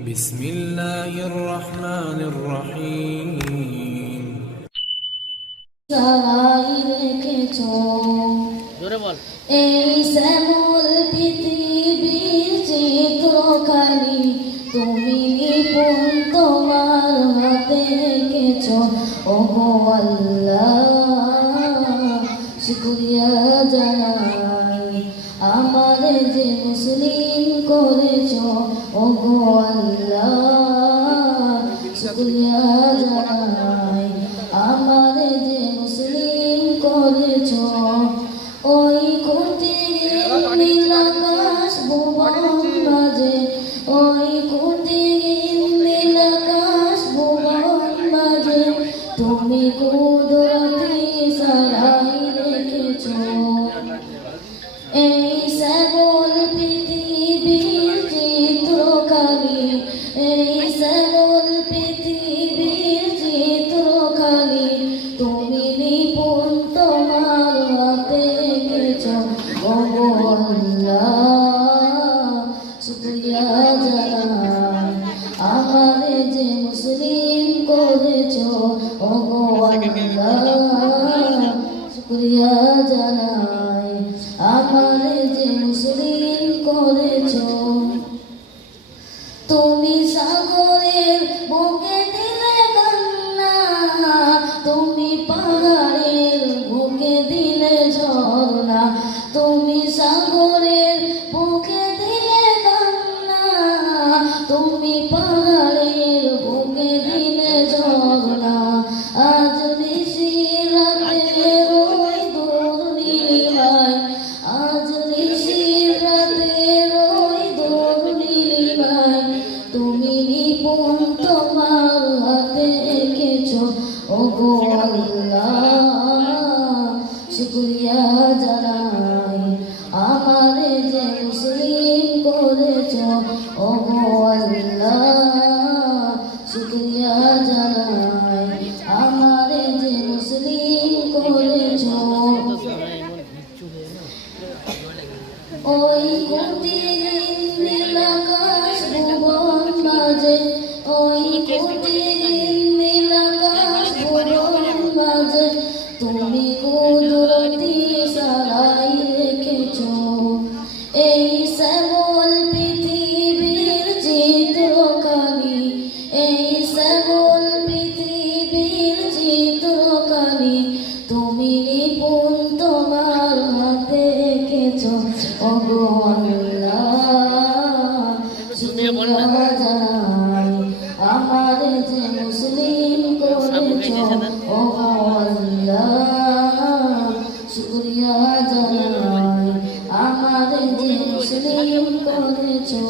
بسم الله الرحمن الرحيم সারাই রেখেছো এই শ্যামল পৃথিবীর চিত্রখানি তুমি নিপুণ তোমার হাতে এঁকেছো ওগো আল্লাহ শুকরিয়া জানাই আমার যে মুসলিম করেছো ওগো আল্লাহ শুকরিয়া জানাই আমার যে মুসলিম করেছো ওই খুঁটি নীল আকাশ ভুবন মাঝে ওই খুঁটি নীল আকাশ ভুবন মাঝে তুমি কুদরতি সারাই রেখেছো এই শ্যামল পৃথিবীর চিত্রখানি এই শ্যামল পৃথিবীর চিত্রখানি তুমি নিপুণ তোমার হাতে এঁকেছো ওগো আল্লাহ শুকরিয়া জানাই আমার যে মুসলিম করেছো ওগো আল্লাহ শুকরিয়া জানাই আমার যে মুসলিম করেছো তুমি সাগরের বুকে দিলে কান্না তুমি পাহাড়ের বুকে দিলে ঝর্ণা তুমি সাগরের বুকে দিলে কান্না তুমি পাহাড়ের বুকে দিলে ঝর্ণা আজ নিশি রাতে রোই দূর নীলিমায় আজ নিশি রাতে রোই দূর নীলিমায় তুমি নিপুণ তোমার হাতে এঁকেছো ওগো আল্লাহ শুকরিয়া জানাই আমার যে মুসলিম করেছো ওগো আল্লাহ শুকরিয়া জানাই আমার যে মুসলিম করেছো ওই খুঁটি নীল আকাশ ভুবন মাঝে ওই খুঁটি নীল আকাশ ভুবন মাঝে তুমি কুদরতি সারাই রেখেছো এই শ্যামল পৃথিবীর চিত্রখানি এই শ্যামল পৃথিবীর চিত্রখানি তুমি নিপুণ তোমার হাতে এঁকেছো ওগো আল্লাহ শুকরিয়া জানাই আমার যে মুসলিম করেছো ওগো আল্লাহ শুকরিয়া জানাই আমার যে মুসলিম করেছো